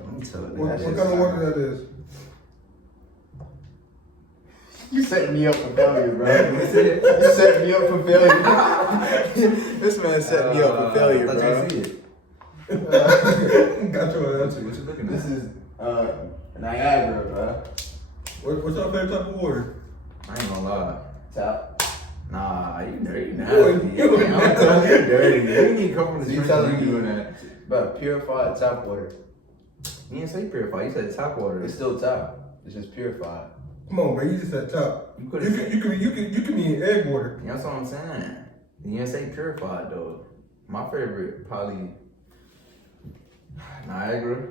bro. I'm telling you. What kind of water that is? You setting me up for failure, bro. You set me up for failure. This man set me up for failure, bro. You see it. Got your answer. What you looking at? This is Niagara, bro. What's your favorite type of water? I ain't gonna lie. Tap. Nah, you dirty now. You I'm telling you, dirty. You need to come from the So you streets telling and me doing that. But purified tap water. You didn't say purified. You said tap water. It's still tap. It's just purified. Come on, bro. You just said top. You You could've can eat egg water. That's what I'm saying. You didn't say purified though. My favorite probably Niagara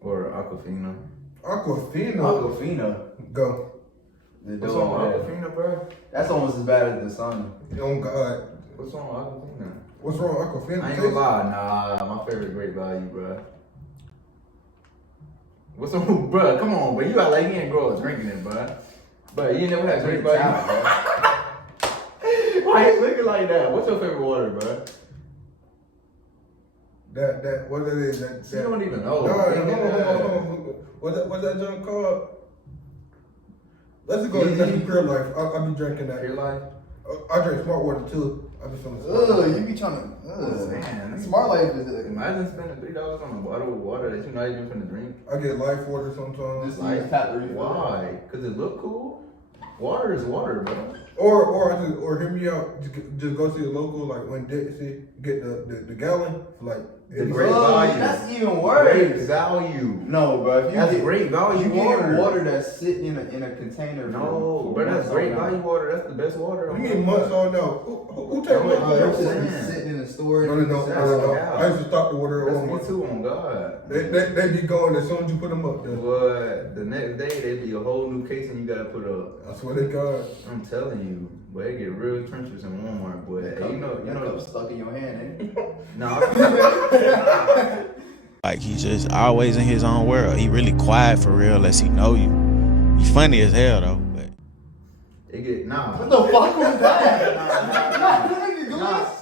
or Aquafina. Aquafina. Aquafina. Go. What's wrong with Aquafina, bro? That's almost as bad as the sun. Oh God. What's wrong with Aquafina? What's wrong with Aquafina? I ain't gonna lie, nah, my favorite Great Value, bro. What's wrong, bro? Come on, bro. You act like you ain't grow up drinking it, bro. But you never had Great Value, bro. Why you looking like that? What's your favorite water, bro? That what it is? You don't even know. No, hold on. What's that junk called? Let's go and drink Pure Life. I'll be drinking that. Pure Life? I drink Smart Water too. I be feeling smart. Ugh, you be trying to. Man, Smart Life is it? imagine spending $3 on a bottle of water that you're not even finna drink. I get Life Water sometimes. Just use tap to refill. Why? Cause it look cool. Water is water, bro. Or hear me out. Just go to your local, like when Dixie get the gallon, like The Great Oh, Value. that's even Great worse. value. No, bro. If you That's get great value you water. get water that's sitting in a container. No, but that's great value water. That's the best water. You mean months on now? Who take Oh, months yeah, on That that's shit now? be saying. sitting in the storage. No. I used to stop the water That's on me my. too, on God. They be going as soon as you put them up there. But the next day they be a whole new case and you gotta put up. I swear to God. I'm telling you, boy, it get real trenches in Walmart, boy. Hey, you know, stuck in your hand, ain't it? no. Like, he just always in his own world. He really quiet for real unless he know you. He funny as hell, though. But It get What the fuck was that?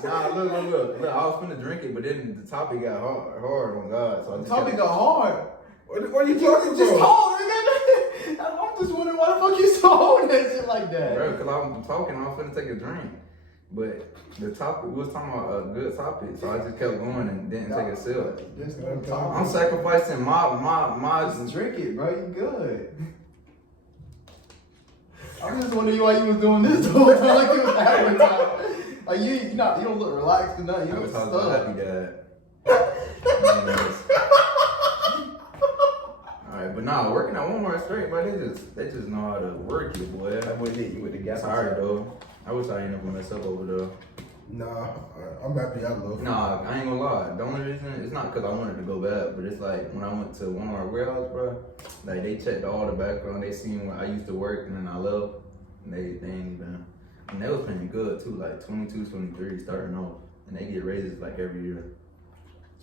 Nah, look. I was finna drink it, but then the topic got hard on God. So I The just topic got hard. What are you talking Just about? talk, nigga. I'm just wondering why the fuck you so holding that shit like that. Bro, cause I'm talking, I was finna take a drink. But the topic, we was talking about a good topic, so I just kept going and didn't take a sip. Just I'm sacrificing my Just drink it, bro. You good. I'm just wondering why you was doing this the whole time, like you was having time. Like you don't look relaxed or nothing. You I look was talking about stuck. happy dad. Alright, but nah, working at Walmart straight, but they just know how to work you, boy. That boy hit you with the gas. Sorry though. I wish I ain't never mess up over there. Nah, I'm happy I love. Nah, I ain't gonna lie. The only reason, it's not because I wanted to go bad, but it's like when I went to Walmart warehouse, bro, like they checked all the background, they seen where I used to work and then I left, and they ain't even, and they was paying good too, like 22, 23 starting off, and they get raises like every year.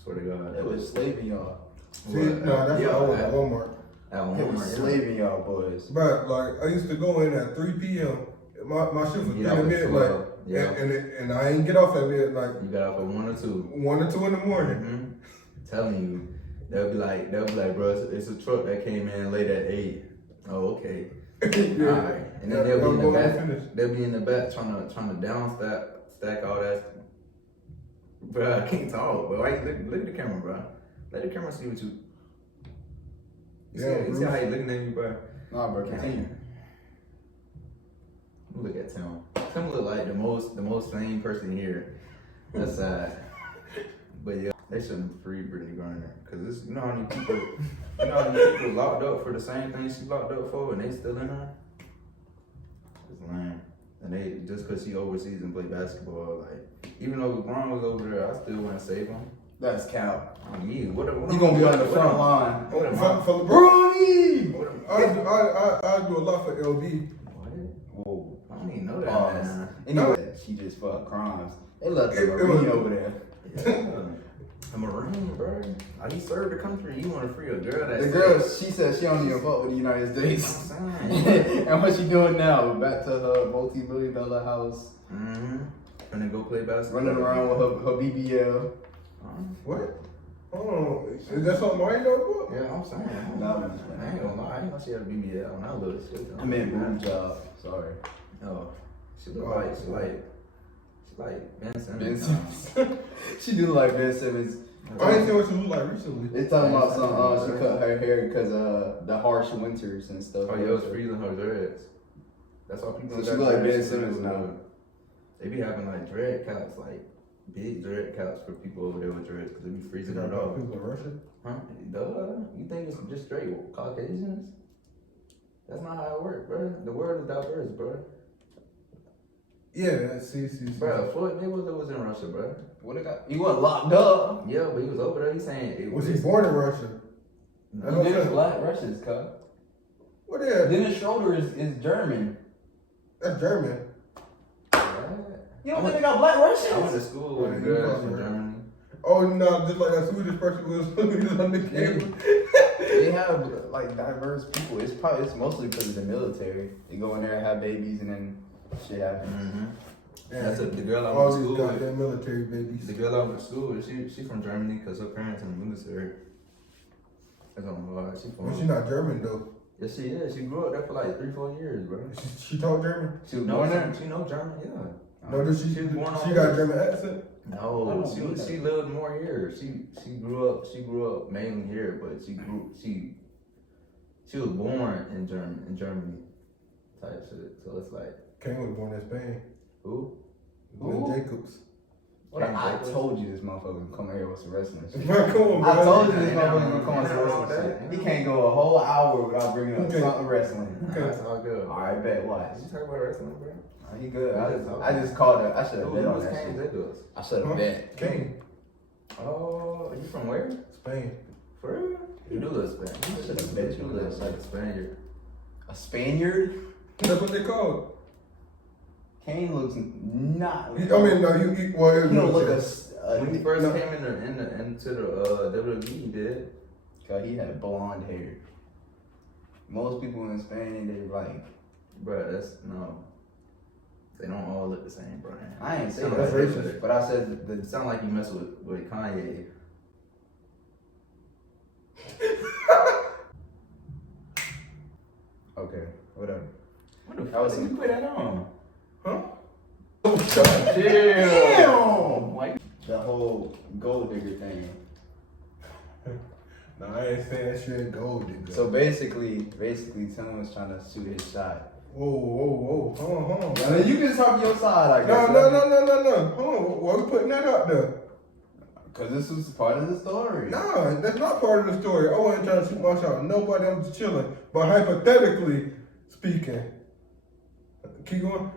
Swear to God. That was slaving y'all. See, no, that's what I was at Walmart. At It was Walmart, yeah. slaving y'all boys. But like I used to go in at 3 p.m. My shift was 3 Get off to at midnight, 12, yeah. and I ain't get off at midnight. You got up at 1 or 2. 1 or 2 in the morning. Mm-hmm. Telling you, they'll be like, bro, it's a truck that came in late at 8. Oh, okay. Yeah. Alright. And then Yeah, they'll be in the go back. finish. They'll be in the back trying to down stack all that. Bro, I can't talk. But why you look at the camera, bro? Let the camera see what you. You see how you looking at me, bro? Nah, bro, continue. Look at Tim. Tim look like the most sane person here. That's sad. But yeah, they shouldn't free Britney Griner, cause this, you know how many people locked up for the same thing she locked up for, and they still in her. It's lame. And they just cause she overseas and play basketball, like even though LeBron was over there, I still wouldn't save him. That's cap. You gonna be on the front line. What am For I? LeBron, What am I do a lot for LB. What? Whoa. I don't even know that, Pause. man. Anyway, she just fucked crimes. They left the It was- Marine over there. Yeah. A Marine, bro. He served the country. You want to free a girl that The girl, she said she don't even fuck with the United States. And what she doing now? Back to her multi-million-dollar house, Mm-hmm. Gonna go play basketball. running around with her BBL. What? Oh, is that something I ain't know about? Yeah, I'm saying. I ain't gonna lie. I ain't gonna see her BBL when I look. I meant boob job. Sorry. Oh, she look like she like Ben Simmons. Ben Simmons. She do like Ben Simmons. I ain't seen what she look like recently. They talking about some. She cut her hair because the harsh winters and stuff. Oh yeah, it was freezing her dreads. That's why people. So she look like Ben Simmons now. They be having like dread caps, like big dread caps for people over there with dreads because they be freezing it off. People in Russia? Huh? Duh. You think it's just straight Caucasians? That's not how it works, bro. The world is diverse, bro. Yeah, see. Bro, Floyd Mayweather was in Russia, bro. What it got? He wasn't locked up. Yeah, but he was over there. He's saying it Was he born in Russia? No. He did black Russians, cuz. What is that? Dennis Schroeder is German. That's German. You don't think they got black Russians? I went to school with girls from Germany. Oh no, just like that Swedish person was on the camera. They have like diverse people. It's mostly because of the military. They go in there and have babies and then shit happens. Mm-hmm. Yeah. That's the girl I All went to these school with. goddamn military babies. The girl I went to school with, she from Germany because her parents in the military. I don't know why. She Well, from. she not German though. Yes, she is. She grew up there for like 3-4 years, bro. She talk German. She was No, born there. she know German, yeah. No, does she? She was born on She got a German accent. No, Oh, she lived more here. She grew up mainly here, but she was born in Germany type shit. So it's like Kane was born in Spain. who? Glenn Jacobs. What I told you this motherfucker would come here with some wrestling shit. Man, come on, I bro. told you this motherfucker would come with some wrestling shit. He can't go a whole hour without bringing up Okay. something wrestling. Okay. That's all good. Alright, bet watch. Did you talk about wrestling, bro? He good. I just called it. I should have Who bet on was that Kane shit. Jacobs? I should have bet. Kane. Oh, you from where? Spain. For real? You do look Spanish. I should have bet You you look this. like a Spaniard. A Spaniard? That's what they call it. Kane looks not. I mean, no, you well, He don't look When he first no. came into the WWE, he did. Cause he had blonde hair. Most people in Spain, they like. Bro, that's no. They don't all look the same, bro. I ain't saying Sound that's like racist, but I said It sound like you mess with Kanye. okay, whatever. What the That fuck was did you put that on? Huh? Damn! The whole gold digger thing. No, I ain't saying that shit gold, nigga. So basically, Tim was trying to shoot his shot. Whoa. Hold on. I mean, you can talk your side, I guess. No. Hold on. Why we putting that out there? Because this was part of the story. No, that's not part of the story. I wasn't trying to shoot my shot. Nobody, I'm just chilling. But hypothetically speaking, keep going.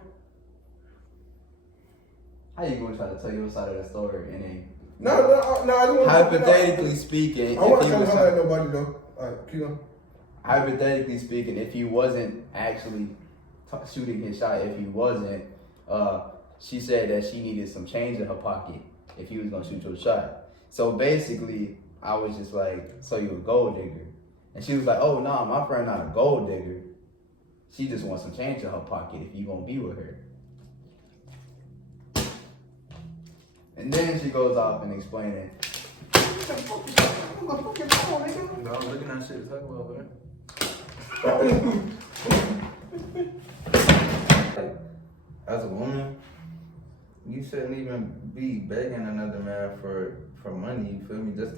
How you gonna try to tell your side of the story and then? No, I don't want to. Hypothetically speaking, I wasn't if he trying to was highlight nobody though. Alright, keep going. hypothetically speaking, if he wasn't actually shooting his shot, if he wasn't, she said that she needed some change in her pocket if he was gonna shoot your shot. So basically, I was just like, so you a gold digger? And she was like, oh no, my friend not a gold digger. She just wants some change in her pocket if you gonna be with her. And then she goes off and explaining. No, I'm looking at shit to talk about, bro. As a woman, you shouldn't even be begging another man for money, you feel me, just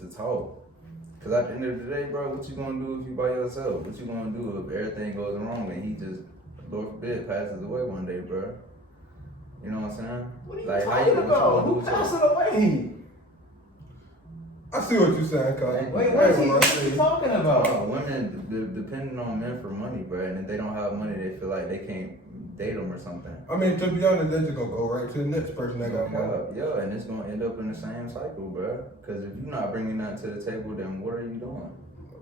to talk. Cause at the end of the day, bro, what you gonna do if you by yourself? What you gonna do if everything goes wrong and he just, Lord forbid, passes away one day, bro? You know what I'm saying? What are you Like, how talking you about? gonna Who do passing something? away? I see what you're saying, Cody. Wait, what is he talking about? Women depending on men for money, bro, and if they don't have money, they feel like they can't date them or something. I mean, to be honest, they're just gonna go right to the next person that got money. Yeah, and it's gonna end up in the same cycle, bro. Cause if you're not bringing nothing to the table, then what are you doing?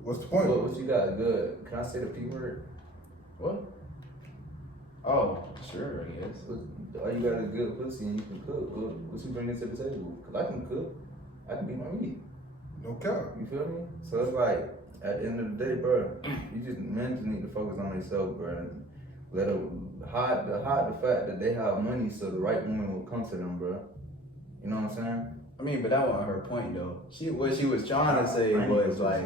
What's the point? What you got good? Can I say the P word? What? Oh, sure, I guess. All you got is good pussy and you can cook. What you bringing to the table? Cause I can cook. I can beat my meat. No cap. You feel me? So it's like, at the end of the day, bro, men just need to focus on themselves, bro. And let them hide the fact that they have money so the right woman will come to them, bro. You know what I'm saying? I mean, but that wasn't her point though. What she was trying to say was like,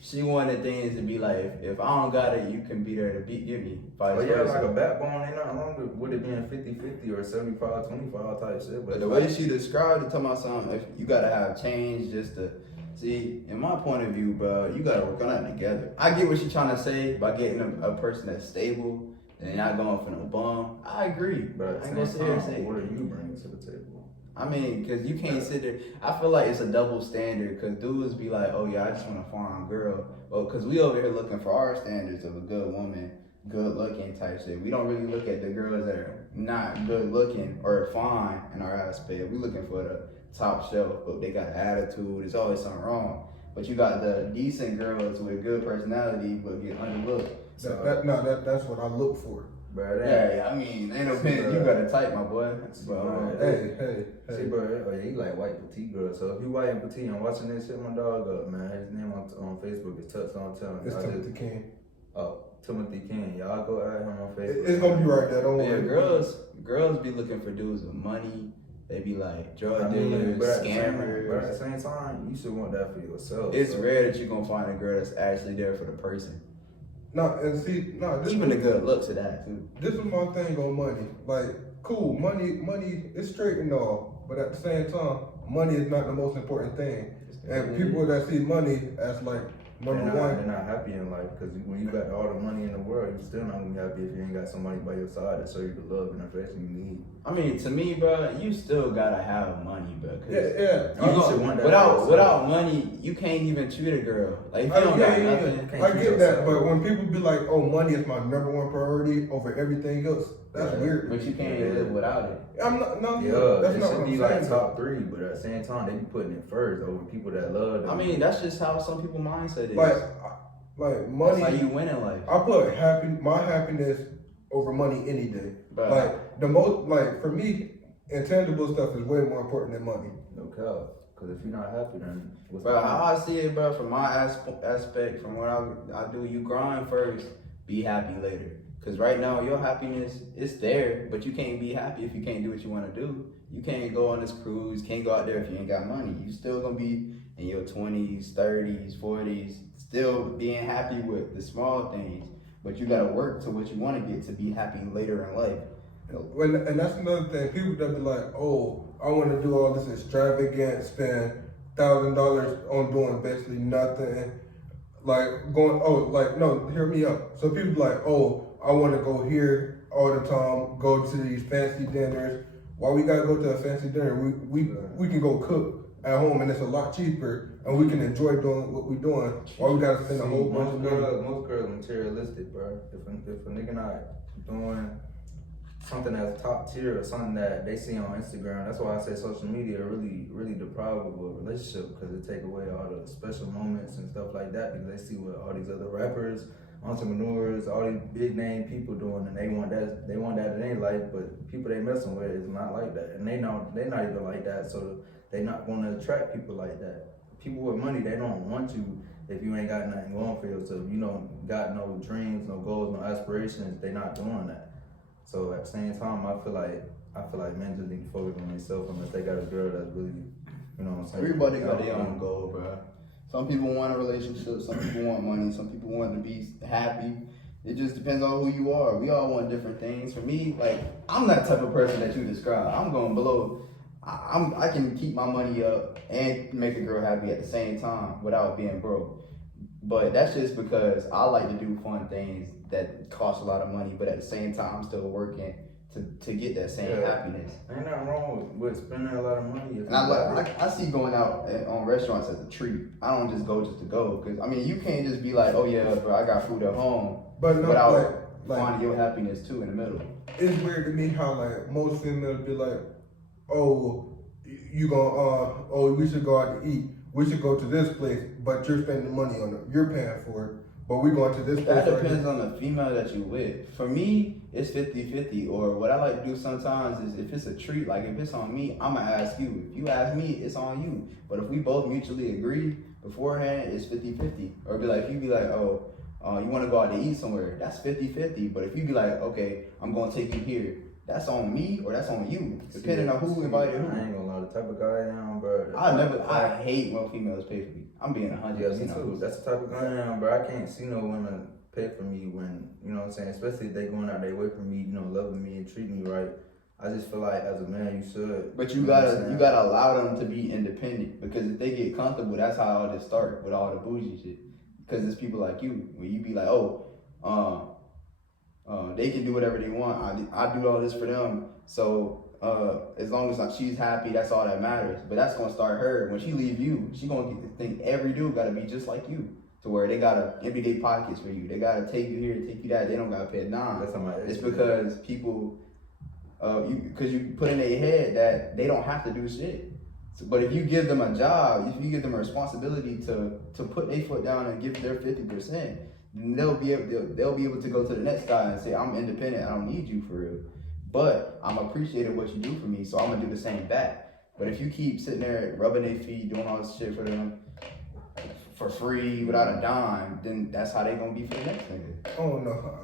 she wanted things to be like, if I don't got it, you can be there to give me. But yeah, like a backbone, ain't nothing wrong with it being 50-50 or 75-25 type shit. But the way she described it, talking about something, if you gotta have change just to see. In my point of view, bro, you gotta work on that together. I get what she's trying to say by getting a person that's stable and not going for no bum. I agree, But I ain't gonna sit here and say. what are you bringing to the table? I mean, cause you can't sit there. I feel like it's a double standard. Cause dudes be like, "Oh yeah, I just want a foreign girl." Well, cause we over here looking for our standards of a good woman, good looking type shit. We don't really look at the girls that are not good looking or fine in our aspect. We looking for the top shelf, but they got an attitude. There's always something wrong. But you got the decent girls with good personality, but get underlooked. That's what I look for. Bro, Yeah, I mean, ain't no opinion. You got a type, my boy. Hey. See, bro, oh, yeah, he like white petite girl. So if you white and petite and watching this shit, my dog up, man. His name on Facebook is Touchdown Telling. It's Timothy King. Oh, Timothy King. Y'all go at him on Facebook. It's gonna be right there. Don't worry. Girls be looking for dudes with money. They be like drug dealers, scammers. But at the same time, you should want that for yourself. It's rare that you're gonna find a girl that's actually there for the person. Even the good looks of that too. This is my thing on money. Like, cool, money is straight and all, but at the same time, money is not the most important thing. And people that see money as like number one, they're not happy in life because when you got all the money in the world, you still not gonna be happy if you ain't got somebody by your side that show you the love and affection you need. I mean, to me, bro, you still gotta have money, bro. Without money, you can't even treat a girl. Like, if you don't got nothing, I get that, but when people be like, "Oh, money is my number one priority over everything else," that's weird. But you can't live without it. I'm not. No, yeah, that's it not should what be I'm like saying. top 3, but at the same time, they be putting it first over people that love them. I mean, that's just how some people mindset is. Like money. That's how you win in life. I put my happiness over money any day. Bro. Like the most, like for me, intangible stuff is way more important than money. No cap. Because if you're not happy, then what's Bro, how I see it, bro, from my aspect, from what I do, you grind first, be happy later. Because right now, your happiness is there, but you can't be happy if you can't do what you want to do. You can't go on this cruise, can't go out there if you ain't got money. You still going to be in your 20s, 30s, 40s, still being happy with the small things, but you got to work to what you want to get to be happy later in life. And that's another thing. People that be like, "Oh, I want to do all this extravagant, spend $1,000 on doing basically nothing." Like going, no, hear me out. So people be like, "Oh, I want to go here all the time, go to these fancy dinners." Why we gotta go to a fancy dinner? We can go cook at home and it's a lot cheaper and we can enjoy doing what we're doing. Why we gotta spend a whole bunch of money? Most girls materialistic, bro. If a nigga not doing something that's top tier or something that they see on Instagram, that's why I say social media really deprive of a relationship because it take away all the special moments and stuff like that because they see what all these other rappers, entrepreneurs, all these big name people doing, and they want that in their life, but people they messing with is not like that, and they're not even like that, so they not going to attract people like that. People with money, they don't want you if you ain't got nothing going for yourself. You don't got no dreams, no goals, no aspirations. They not doing that. So at the same time, I feel like men just need to focus on themselves unless they got a girl that's really, you know what I'm saying. Everybody got their own goal, bro. Some people want a relationship, some people want money, some people want to be happy. It just depends on who you are. We all want different things. For me, like, I'm that type of person that you described. I'm going below. I can keep my money up and make a girl happy at the same time without being broke. But that's just because I like to do fun things that cost a lot of money, but at the same time, I'm still working to get that same happiness. Ain't nothing wrong with spending a lot of money. And I see going out on restaurants as a treat. I don't just go to go. Because, I mean, you can't just be like, "Oh, yeah, bro, I got food at home." But no, without finding your happiness, too, in the middle. It's weird to me how, like, most females be like, "Oh, you gonna, we should go out to eat. We should go to this place, but you're spending money on it. You're paying for it. But we going to this place." That depends on the female that you with. For me, it's 50-50. Or what I like to do sometimes is if it's a treat, like if it's on me, I'm going to ask you. If you ask me, it's on you. But if we both mutually agree beforehand, it's 50-50. Or be like, if you be like, "Oh, you want to go out to eat somewhere," that's 50-50. But if you be like, "Okay, I'm going to take you here," that's on me or that's on you, depending on who invited who. I ain't gonna lie the type of guy I am, bro. I hate when females pay for me. I'm being 100%. Yeah, me too. That's the type of guy I am, bro. I can't see no woman pay for me when, you know what I'm saying, especially if they going out their way for me, you know, loving me and treating me right. I just feel like as a man you should. But you gotta allow them to be independent, because if they get comfortable, that's how all this start with all the bougie shit. Because it's people like you, where you be like, they can do whatever they want. I do all this for them. So as long as she's happy, that's all that matters. But that's gonna start her. When she leave you, she gonna get to think every dude gotta be just like you. To where they gotta empty their pockets for you. They gotta take you here, take you that. They don't gotta pay a dime. That's how my It's because people, because you put in their head that they don't have to do shit. So, but if you give them a job, if you give them a responsibility to put their foot down and give their 50%, then they'll be able to go to the next guy and say, I'm independent, I don't need you for real. But I'm appreciative what you do for me, so I'm gonna do the same back. But if you keep sitting there rubbing their feet, doing all this shit for them for free without a dime, then that's how they gonna be for the next nigga. I don't know.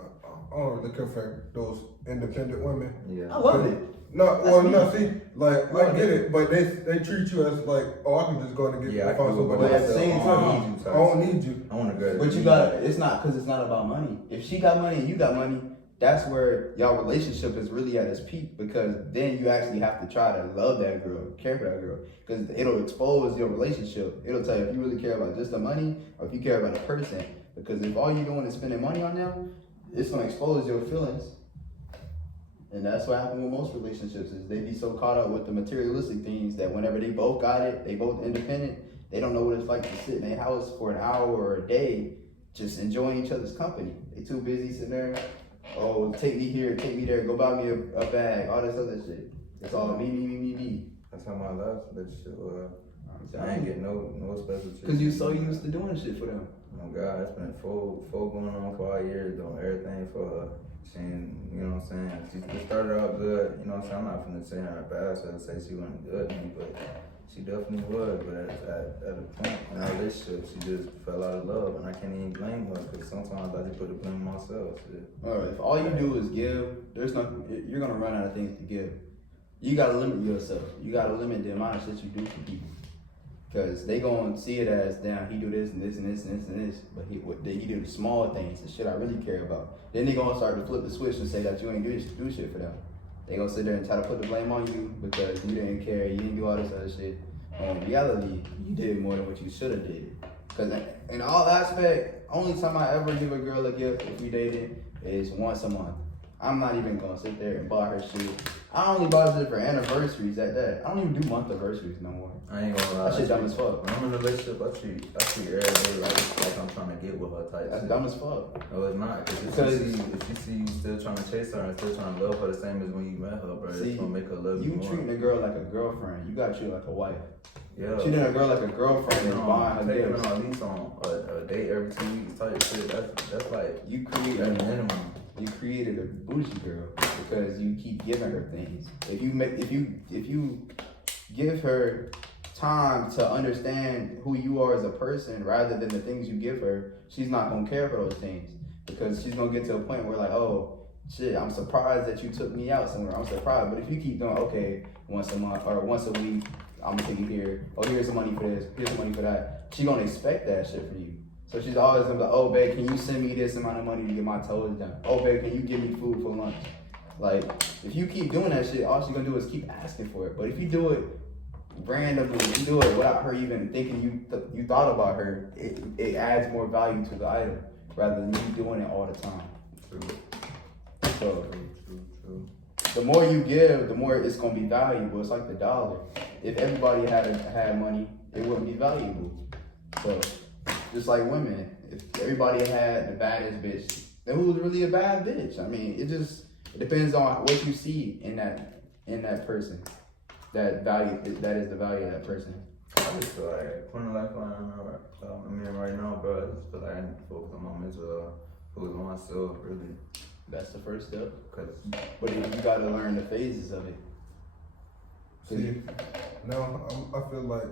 I don't really care for those independent women. Yeah. I love it. See, like I get it, but they treat you as like, oh, I can just go and get I do, but at the same time, I don't need you. I want to go. But you gotta, it's not about money. If she got money and you got money, that's where y'all relationship is really at its peak, because then you actually have to try to love that girl, care for that girl, because it'll expose your relationship. It'll tell you if you really care about just the money or if you care about a person. Because if all you're doing is spending money on them, it's gonna expose your feelings. And that's what happens with most relationships, is they be so caught up with the materialistic things that whenever they both got it, they both independent, they don't know what it's like to sit in their house for an hour or a day just enjoying each other's company. They too busy sitting there, oh, take me here, take me there, go buy me a bag, all this other shit. It's all me. That's how my last relationship was. I ain't get no special treatment. Because you so used to doing shit for them. Oh God, it's been four going on 5 years, doing everything for her. You know what I'm saying? She started out good, you know what I'm saying? I'm not finna say her bad, so I say she wasn't good to me, but she definitely was. But at a point in our relationship, she just fell out of love, and I can't even blame her, because sometimes I just put the blame on myself. Alright, if all you do is give, you're gonna run out of things to give. You gotta limit yourself. You gotta limit the amount of shit you do for people. Because they gonna see it as, damn, he do this and this and this and this and this, but he do the small things, the shit I really care about. Then they gonna start to flip the switch and say that you ain't do shit for them. They gonna sit there and try to put the blame on you because you didn't care, you didn't do all this other shit. And in reality, you did more than what you should have did. Because in all aspect, only time I ever give a girl a gift if we dated is once a month. I'm not even gonna sit there and buy her shit. I only buy shit for anniversaries at that. I don't even do month anniversaries no more. I ain't gonna lie. That shit dumb as fuck. When I'm in a relationship, I treat every day like I'm trying to get with her type. That's dumb as fuck. No, it's not. Because if you see you still trying to chase her and still trying to love her the same as when you met her, bro, it's gonna make her love you more. You treating a girl like a girlfriend. You gotta treat her like a wife. Yeah. Treating a girl like a girlfriend is buying her taking gifts. her at least on a date every 2 weeks type shit. That's like You create a minimum. You created a bougie girl because you keep giving her things. If you give her time to understand who you are as a person rather than the things you give her, she's not gonna care for those things, because she's gonna get to a point where like, oh shit, I'm surprised that you took me out somewhere. I'm surprised. But if you keep doing, okay, once a month or once a week, I'm gonna take you here. Oh, here's some money for this. Here's some money for that. She gonna expect that shit from you. So she's always gonna be like, oh babe, can you send me this amount of money to get my toes done? Oh babe, can you give me food for lunch? Like, if you keep doing that shit, all she's gonna do is keep asking for it. But if you do it randomly, you do it without her even thinking you thought about her, it adds more value to the item rather than you doing it all the time. True. So the more you give, the more it's gonna be valuable. It's like the dollar. If everybody had money, it wouldn't be valuable. So just like women, if everybody had the baddest bitch, then who's really a bad bitch? I mean, it depends on what you see in that person. That is the value of that person. I just feel like point of life right now, bro. I just feel like I need to focus on my mental, focus on myself, really. That's the first step. But you gotta learn the phases of it. See, now I feel like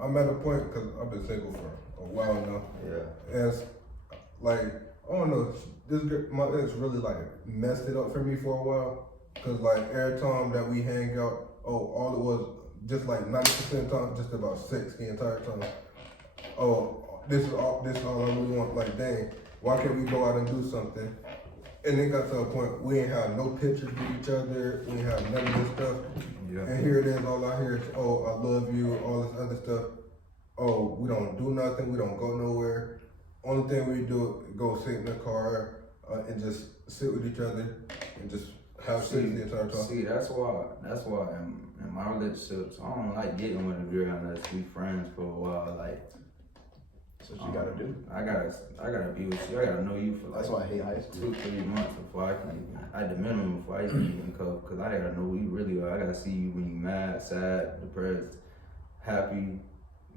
I'm at a point, because I've been single for a while now. Yeah. And it's like, I don't know, this girl, my ex really like messed it up for me for a while. Cause like every time that we hang out, all it was just like 90% of the time, just about sex the entire time. Oh, this is all I really want. Like, dang, why can't we go out and do something? And it got to a point we ain't have no pictures with each other. We ain't have none of this stuff. Yeah. And here it is, all I hear is, oh, I love you, all this other stuff. Oh, we don't do nothing. We don't go nowhere. Only thing we do is go sit in the car and just sit with each other and just have sex the entire time. See, that's why in my relationships, I don't like getting with a girl unless we friends for a while. Like, That's what you gotta do. I gotta be with you. I gotta know you for like That's why I hate high school. 2-3 months before I can even, at the minimum before I can even come, cause I gotta know who you really are. I gotta see you when you mad, sad, depressed, happy,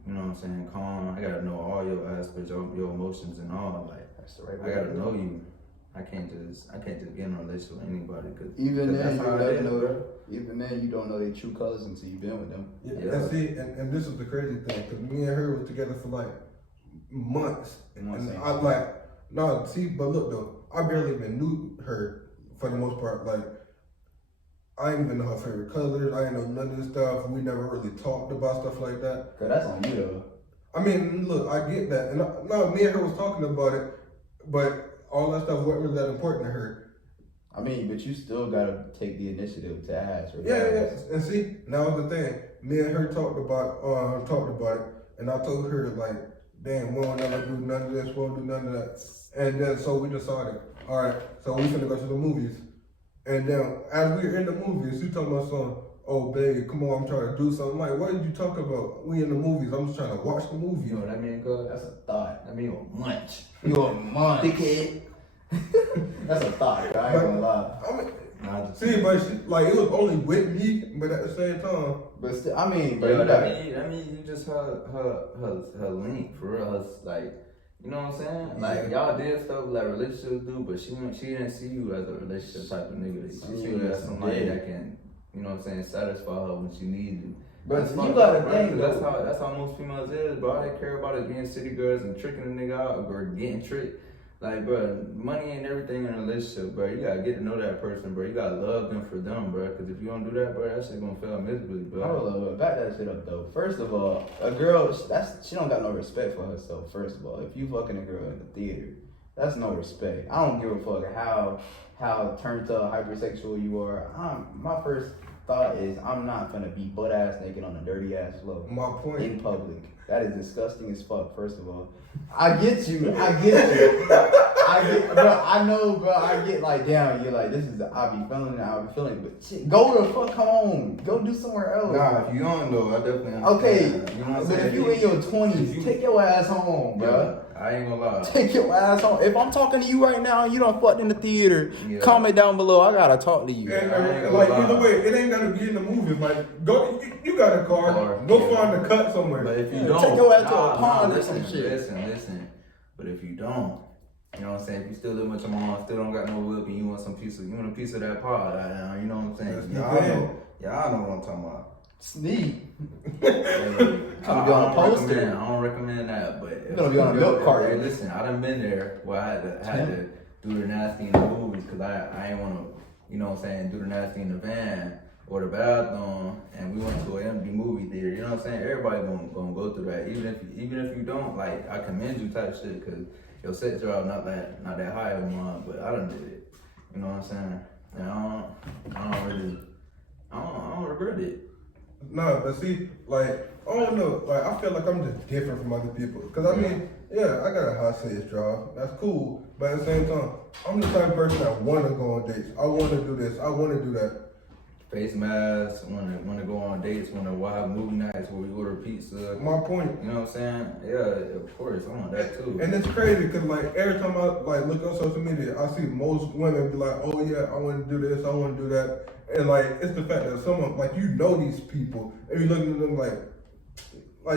you know what I'm saying, calm. I gotta know all your aspects, your emotions and all. Like, That's the right I way gotta to do know it. you. I can't just get in a relationship with anybody. Cause Even then, that's you how it never is, know. bro. Even then, you don't know their true colors until you've been with them. Yeah. And see, and this is the crazy thing, because me and her was together for like months. And I like, no, see, but look though, I barely even knew her for the most part. Like, I didn't even know her favorite colors. I didn't know none of this stuff. We never really talked about stuff like that. Cause that's on you though. I mean, look, I get that. And no, me and her was talking about it, but all that stuff wasn't really that important to her. I mean, but you still gotta take the initiative to ask. Yeah. And see, now the thing, me and her talked about it, and I told her like, damn, we won't never do none of this, we won't do none of that. And then so we decided, all right, so we finna go to the movies. And then as we were in the movies, she told my son, oh baby, come on, I'm trying to do something. I'm like, what did you talk about? We in the movies, I'm just trying to watch the movie. You know what I mean, cuz? That's a thought. I mean, you a munch. You a month. Dickhead. That's a thought, I ain't gonna lie. I mean, Nah, just see, but she, like, it was only with me, but at the same time, But still, I mean, bro, Yo, you gotta, I mean, you just her link for real. Her, like, you know what I'm saying? Like, y'all did stuff like relationships do, but she didn't see you as a relationship type of nigga. She see you as somebody that can, you know what I'm saying, satisfy her when she needs you. but That's you fucked gotta up, think, bro, 'cause that's how most females is, bro. All they care about is being city girls and tricking a nigga out or getting tricked. Like, bro, money ain't everything in a relationship, bro. You gotta get to know that person, bro. You gotta love them for them, bro. Cause if you don't do that, bro, that shit gonna fail miserably, bro. Hold up, back that shit up though. First of all, a girl, she don't got no respect for herself. First of all, if you fucking a girl in the theater, that's no respect. I don't give a fuck how turned up, hypersexual you are. My first thought is I'm not gonna be butt ass naked on a dirty ass floor my point. in public. That is disgusting as fuck. First of all, I get you. Bro, I know, bro. I get like, damn, you're like, this is, I'll be feeling it, but shit, go the fuck home. Go do somewhere else. Nah, if you don't though, I definitely understand. Okay, You know what I'm but saying? if you in your 20s, take your ass home, bro. Yeah, I ain't gonna lie. Take your ass home. If I'm talking to you right now and you done fucked in the theater, Yeah. comment down below. I gotta talk to you. And like, either way, it ain't gotta be in the movies. Like, go, you got a car, go find a cut somewhere. But if you Yeah, don't, take your ass to a pond or listen, some shit. Listen. But if you don't, you know what I'm saying? If you still live with your mom, still don't got no whip, and you want a piece of that pod, you know what I'm saying? Y'all know what I'm talking about. Sneak. Hey, Trying to be on a poster. I don't recommend that, but You gonna be on a milk carton. Hey, listen, I done been there where I had to do the nasty in the movies because I ain't want to, you know what I'm saying, do the nasty in the van or the bathroom, and we went to an empty movie theater. You know what I'm saying? Everybody gonna go through that, even if you don't. Like, I commend you type shit because your sex drive not that high of mine, but I done did it. You know what I'm saying? And I don't regret it. Nah, but see, like, I don't know, like, I feel like I'm just different from other people. Cause I mean, yeah, I got a high sex drive, that's cool, but at the same time, I'm the type of person that wanna go on dates. I wanna do this, I wanna do that. Face masks, wanna go on dates, wanna have movie nights where we order pizza. My point. You know what I'm saying? Yeah, of course, I want that too. And it's crazy because like every time I like look on social media, I see most women be like, oh yeah, I want to do this, I want to do that. And like, it's the fact that someone, like, you know these people, and you look at them like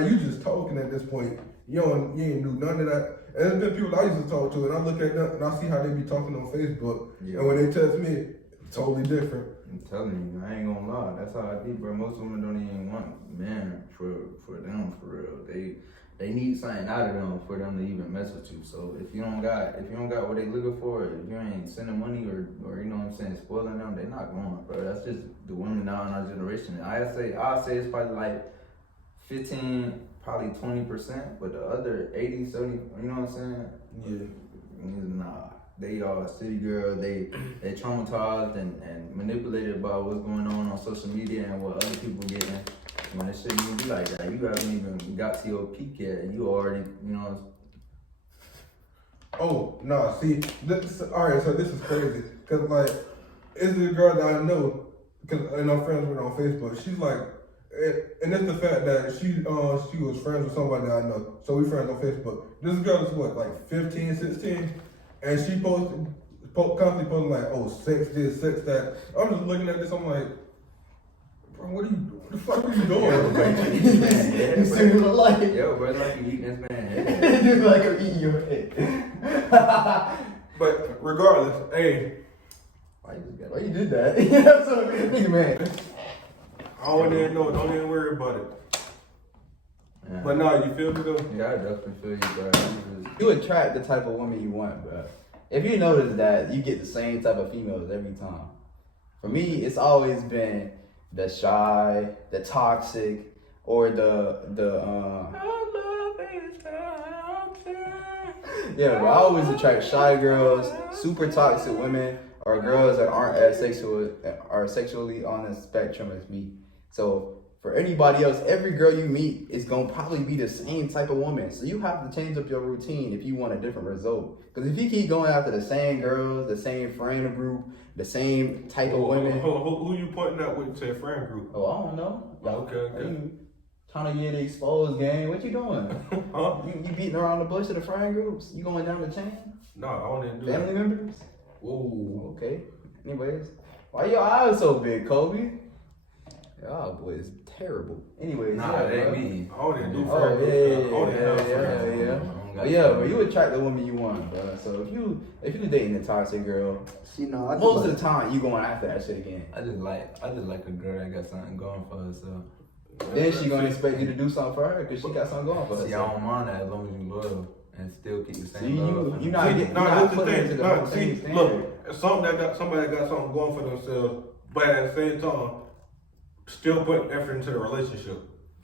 you just talking at this point. You ain't do none of that. And there's been people I used to talk to, and I look at them and I see how they be talking on Facebook. Yeah. And when they touch me, it's totally different. I'm telling you, I ain't gonna lie. That's how I be, bro. Most women don't even want men for them, for real. They need something out of them for them to even mess with you. So if you don't got what they looking for, if you ain't sending money or you know what I'm saying, spoiling them, they're not going, bro. That's just the women now in our generation. I'll say it's probably like 15, probably 20%, but the other 80, 70, you know what I'm saying? Yeah. Nah. They are city girls, they traumatized and manipulated by what's going on social media and what other people getting. When it shouldn't even be like that. You haven't even got to your peak yet and you already, you know. Oh, no, see, alright, so this is crazy. Cause like, it's this girl that I know, and I'm friends with her on Facebook. She's like, and it's the fact that she was friends with somebody that I know. So we friends on Facebook. This girl is what, like 15, 16? And she constantly posting like, oh, sex this, sex that. I'm just looking at this, I'm like, bro, what the fuck are you doing? You see what I like? Yo, bro, it's like you eating this man head. You like I'm eating your head. But regardless, hey. Why you did that? That's what I'm thinking, man. I don't even know, don't even worry about it. Yeah. But nah, you feel me though? Yeah, I definitely feel you, bro. You attract the type of woman you want, bro. If you notice that, you get the same type of females every time. For me, it's always been the shy, the toxic, or the yeah, but I always attract shy girls, super toxic women, or girls that aren't as sexually on the spectrum as me. So for anybody else, every girl you meet is gonna probably be the same type of woman. So you have to change up your routine if you want a different result. Because if you keep going after the same girls, the same friend group, the same type of women. Who you pointing out with to a friend group? Oh, I don't know. Okay. You trying to get the exposed gang. What you doing? Huh? You beating around the bush of the friend groups? You going down the chain? No, I don't even do Family that. members? Whoa. Okay. Anyways, why your eyes so big, Colby? Y'all boy is terrible. Anyways, Nah, yeah, that ain't bro. me. I don't even do Oh friend groups. yeah. But yeah, but you attract the woman you want, bro. So if you dating a toxic girl, most of the time you going after that shit again. I just like a girl that got something going for herself. Then she gonna expect you to do something for her because she got something going for herself. See, I don't mind that as long as you loyal and still keep the See, same love. you not getting, you not that's the putting it to thing. the No, same see, standard. look, somebody that got something going for themselves, but at the same time, still putting effort into the relationship.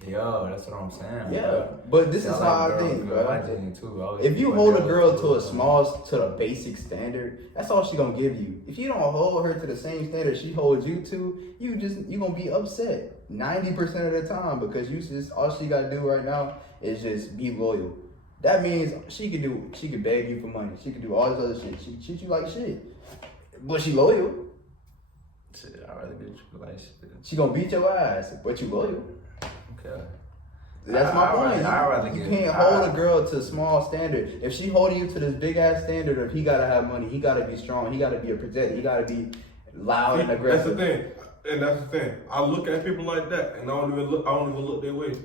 Yo, that's what I'm saying. Yeah, bro. but this is I how like I think, bro. hygiene too. I always If you keep my hold a girls girl to the basic standard, that's all she gonna give you. If you don't hold her to the same standard she holds you to, you gonna be upset 90% of the time because all she gotta do right now is just be loyal. That means she could beg you for money. She could do all this other shit. She could treat you like shit, but she loyal. Shit, I'd rather get you like shit. She gonna beat your ass, but you loyal. Okay. That's my point. I'd rather You get- can't hold a girl to a small standard. If she holding you to this big ass standard of he gotta have money, he gotta be strong, he gotta be a protector, he gotta be loud and aggressive. That's the thing. I look at people like that, and I don't even look their way.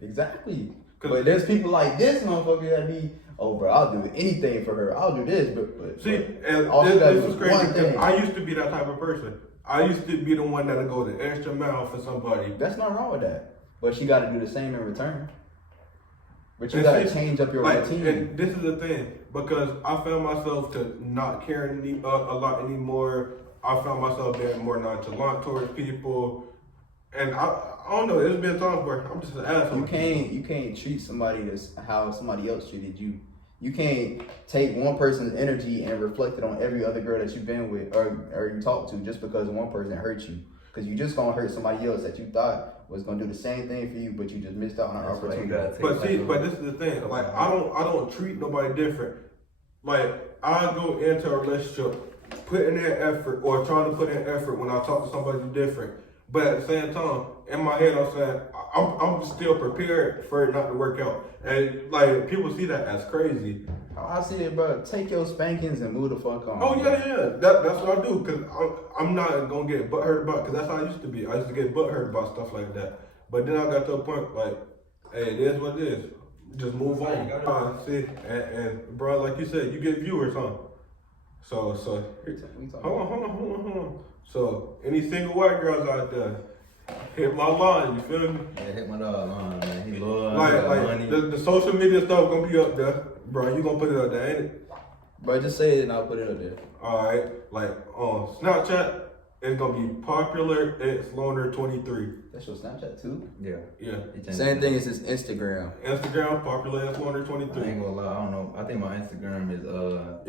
Exactly. But there's people like this motherfucker that be, oh bro, I'll do anything for her. I'll do this, but See, and all she gotta this do is is crazy one because thing. I used to be that type of person. I used to be the one that'll go the extra mile for somebody. That's not wrong with that. But she gotta do the same in return. But you And gotta see, change up your like, routine. and this is the thing, because I found myself to not caring a lot anymore. I found myself being more nonchalant towards people, and I don't know. There's been times where I'm just an asshole. You can't treat somebody how somebody else treated you. You can't take one person's energy and reflect it on every other girl that you've been with or you talk to just because one person hurt you. Because you just gonna hurt somebody else that you thought was gonna do the same thing for you, but you just missed out on an That's what you opportunity. gotta take. But see, but this is the thing. Like I don't treat nobody different. Like I go into a relationship putting in effort or trying to put in effort when I talk to somebody different. But at the same time, in my head, I'm saying I'm still prepared for it not to work out. And like people see that as crazy. I see it, bro. Take your spankings and move the fuck on. Oh yeah. That's what I do because I'm not gonna get butthurt about because that's how I used to be. I used to get butthurt about stuff like that. But then I got to a point like, hey, it is what it is. Just move on. See, and bro, like you said, you get viewers, huh? So hold on. So any single white girls out there, Hit my line, you feel me? Yeah, hit my dog line, man. He loves Like money. the social media stuff gonna be up there, bro. You gonna put it up there, ain't it? Bro, just say it and I'll put it up there. Alright, like on Snapchat, it's gonna be popular X Loner 23. That's your Snapchat too? Yeah. Yeah. Same thing as his Instagram. Instagram, popular X Loner I 23. ain't gonna lie, I don't know. I think my Instagram is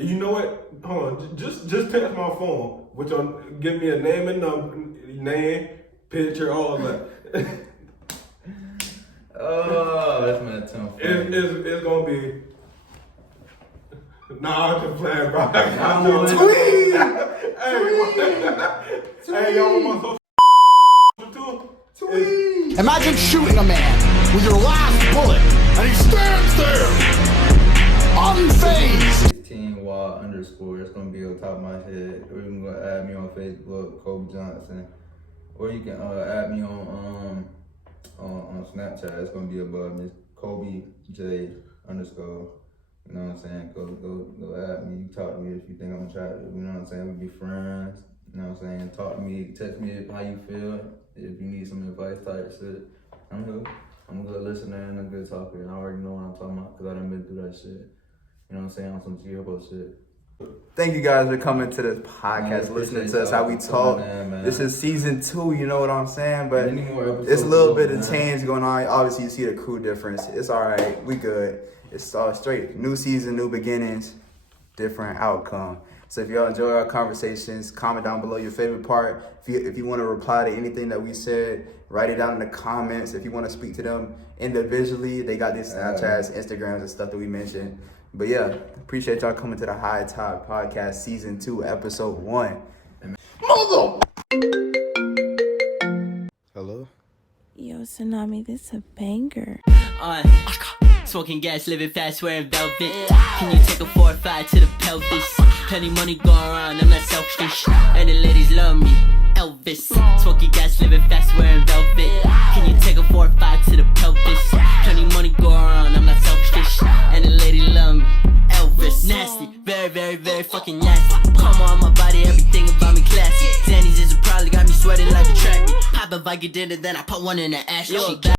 You know what? Hold on, just text my phone. Which one? Give me a name and number, name, picture, all of that. oh, that's my tongue. It's gonna be. Nah, I'm just playing, bro. Hey, y'all want my social too? Imagine shooting a man with your last bullet and he stands there, unfazed. 16 wild underscore. It's gonna be on top of my head. Or you can go add me on Facebook, Colby Johnson. Or you can add me on Snapchat. It's gonna be above me. Colby J underscore. You know what I'm saying? Go add me. You talk to me if you think I'm attractive. You know what I'm saying? We be friends. You know what I'm saying? Talk to me. Text me how you feel. If you need some advice type shit. I'm here. I'm a good listener and a good talker. I already know what I'm talking about because I done been through that shit. You know what I'm saying? On some G-Hop shit. Thank you guys for coming to this podcast, listening to us how we talk. Man. This is season 2, you know what I'm saying? But Any more episodes, it's a little bit of man. change going on. Obviously, you see the crew difference. It's all right. We good. It's all straight. New season, new beginnings, different outcome. So if y'all enjoy our conversations, comment down below your favorite part. If you want to reply to anything that we said, write it down in the comments. If you want to speak to them individually, they got these Snapchats, Instagrams, and stuff that we mentioned. But yeah, appreciate y'all coming to the HighTide Podcast Season 2, Episode 1. Mother! Hello? Yo, Tsunami, this a banger. Smoking gas, living fast, wearing velvet. Can you take a 4 or 5 to the pelvis? Plenty money going around, I'm not selfish. And the ladies love me, Elvis. Smoking gas, living fast, wearing velvet. Can you take a 4 or 5 to the pelvis? Plenty money going around, I'm not selfish. And the ladies love me, Elvis. Nasty, very, very, very fucking nasty. Come on my body, everything about me classy. Zannies is a problem, got me sweating like a track. Pop a Viking dinner, then I put one in the ash.